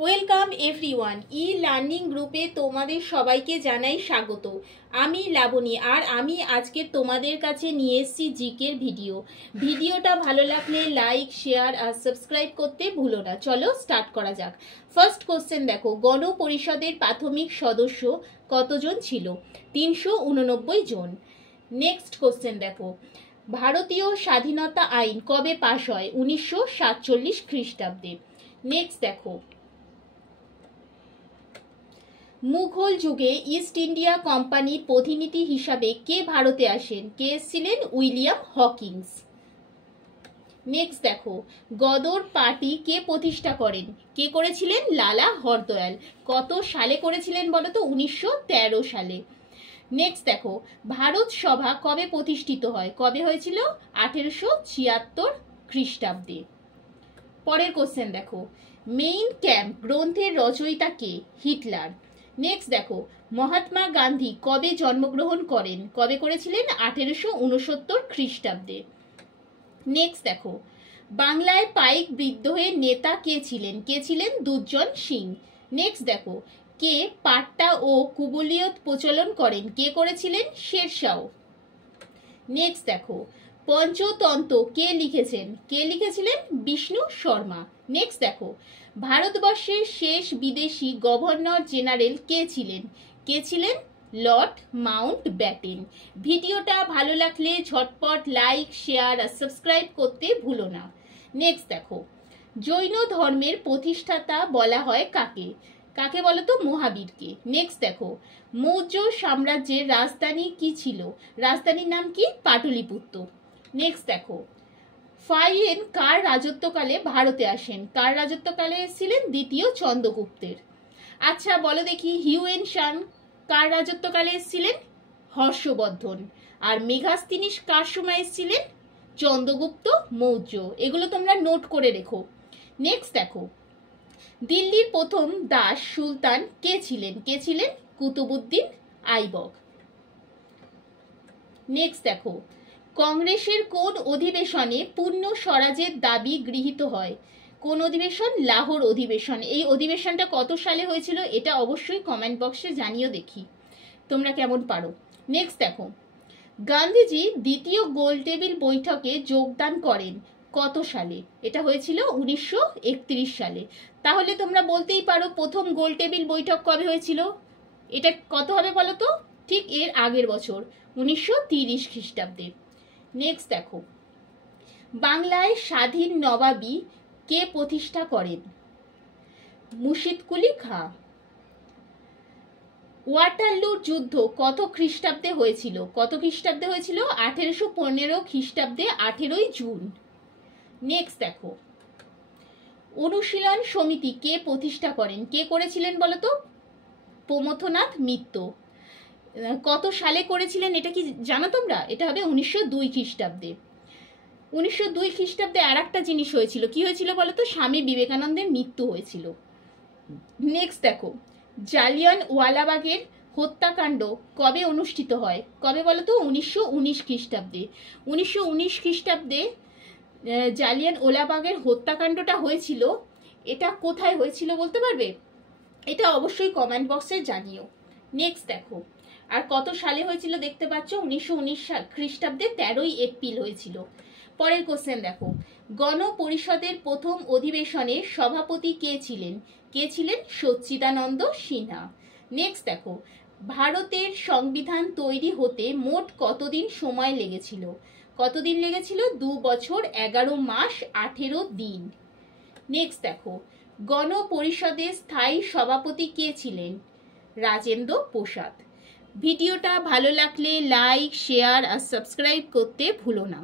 Welcome everyone. E learning গ্রুপে তোমাদের সবাইকে জানাই স্বাগত। আমি লাবণী, আর আমি আজকে তোমাদের কাছে নিয়ে এসেছি জিকের ভিডিওটা ভালো লাগলে লাইক, শেয়ার আর সাবস্ক্রাইব করতে ভুলো না। চলো স্টার্ট করা যাক। ফার্স্ট কোশ্চেন দেখো, গণপরিষদের প্রাথমিক সদস্য কতজন ছিল? 389 জন। নেক্সট কোশ্চেন দেখো, ভারতীয় স্বাধীনতা আইন কবে পাশ হয়? 1947 খ্রিস্টাব্দে। নেক্সট দেখো, মুঘল যুগে ইস্ট ইন্ডিয়া কোম্পানির প্রতিনিধি হিসাবে কে ভারতে আসেন? কে এসেছিলেন? William Hawkins. নেক্সট দেখো, গদর পার্টি কে প্রতিষ্ঠা করেন? কে করেছিলেন? লালা হরদয়াল। কত সালে করেছিলেন বলো তো? 1913 সালে। নেক্সট দেখো, ভারত সভা কবে প্রতিষ্ঠিত হয়? কবে হয়েছিল? 1876 খ্রিস্টাব্দে। পরের কোশ্চেন দেখো, মেইন ক্যাম্প গ্রন্থের রচয়িতা কে? হিটলার। নেক্সট দেখো, মহাত্মা গান্ধী কবে জন্মগ্রহণ করেন? কবে করেছিলেন? 1869 খ্রিস্টাব্দে। নেক্সট দেখো, বাংলায় পাইক বিদ্রোহের নেতা কে ছিলেন? কে ছিলেন? দুর্জন সিং। নেক্সট দেখো, কে পাট্টা ও কুবুলিয়ত প্রচলন করেন? কে করেছিলেন? শেরশাহ। নেক্সট দেখো, পঞ্চতন্ত্র কে লিখেছেন? কে লিখেছিলেন? বিষ্ণু শর্মা। নেক্সট দেখো, ভারতবর্ষের শেষ বিদেশি গভর্নর জেনারেল কে ছিলেন? কে ছিলেন? Lord Mount Batten. ভিডিওটা ভালো লাগলে ঝটপট লাইক, শেয়ার আর সাবস্ক্রাইব করতে ভুলো না। নেক্সট দেখো, জৈন ধর্মের প্রতিষ্ঠাতা বলা হয় কাকে? কাকে বলো তো? মহাবীরকে। নেক্সট দেখো, মৌর্য সাম্রাজ্যের রাজধানী কি ছিল? রাজধানীর নাম কি? পাটলিপুত্র। নেক্সট দেখো, ফাইয়েন কার রাজত্বকালে ভারতে আসেন? কার রাজত্বকালে এসেছিলেন? দ্বিতীয় চন্দ্রগুপ্তের। আচ্ছা বলো দেখি, হিউয়েন সাং কার রাজত্বকালে এসেছিলেন? হর্ষবর্ধন। আর মেঘাস্তিনি কার সময় এসেছিলেন? চন্দ্রগুপ্ত মৌর্য। এগুলো তোমরা নোট করে রেখো। নেক্সট দেখো, দিল্লির প্রথম দাস সুলতান কে ছিলেন? কে ছিলেন? কুতুবউদ্দিন আইবক। নেক্সট দেখো, কংগ্রেসের কোন অধিবেশনে পূর্ণ স্বরাজের দাবি গৃহীত হয়? কোন অধিবেশন? লাহোর অধিবেশন। এই অধিবেশনটা কত সালে হয়েছিল? এটা অবশ্যই কমেন্ট বক্সে জানিও দেখি তোমরা কেমন পারো। নেক্সট দেখো, গান্ধীজি দ্বিতীয় গোলটেবিল বৈঠকে যোগদান করেন কত সালে? এটা হয়েছিল 1931 সালে। তাহলে তোমরা বলতেই পারো প্রথম গোলটেবিল বৈঠক কবে হয়েছিল? এটা কত হবে বলো তো? ঠিক এর আগের বছর, 1930 খ্রিস্টাব্দে। নেক্সট দেখো, বাংলায় স্বাধীন নবাবী কে প্রতিষ্ঠা করেন? মুর্শিদ কুলি খাঁ। ওয়াটারলুর যুদ্ধ কত খ্রিস্টাব্দে হয়েছিল? কত খ্রিস্টাব্দে হয়েছিল? 1815 খ্রিস্টাব্দে, 18ই জুন। নেক্সট দেখো, অনুশীলন সমিতি কে প্রতিষ্ঠা করেন? কে করেছিলেন বলতো? প্রমথনাথ মিত্র। কত সালে করেছিলেন এটা কি জানো তোমরা? এটা হবে 1902 খ্রিস্টাব্দে। 1902 খ্রিস্টাব্দে আর একটা জিনিস হয়েছিল। কি হয়েছিল বলতো? স্বামী বিবেকানন্দের মৃত্যু হয়েছিল। নেক্সট দেখো, জালিয়ানওয়ালাবাগের হত্যাকাণ্ড কবে অনুষ্ঠিত হয়? কবে বলতো? 1919 খ্রিস্টাব্দে। 1919 খ্রিস্টাব্দে জালিয়ানওয়ালাবাগের হত্যাকাণ্ডটা হয়েছিল। এটা কোথায় হয়েছিল বলতে পারবে? এটা অবশ্যই কমেন্ট বক্সে জানিও। নেক্সট দেখো, আর কত সালে হয়েছিল দেখতে পাচ্ছ? 1919 খ্রিস্টাব্দে 13ই এপ্রিল হয়েছিল। পরের কোশ্চেন দেখো, গণপরিষদের প্রথম অধিবেশনের সভাপতি কে ছিলেন? কে ছিলেন? সচ্চিদানন্দ সিনহা। নেক্সট দেখো, ভারতের সংবিধান তৈরি হতে মোট কতদিন সময় লেগেছিল? কতদিন লেগেছিল? 2 বছর 11 মাস 18 দিন। নেক্সট দেখো, গণপরিষদের স্থায়ী সভাপতি কে ছিলেন? রাজেন্দ্র প্রসাদ। ভিডিওটা ভালো লাগলে লাইক, শেয়ার আর সাবস্ক্রাইব করতে ভুলো না।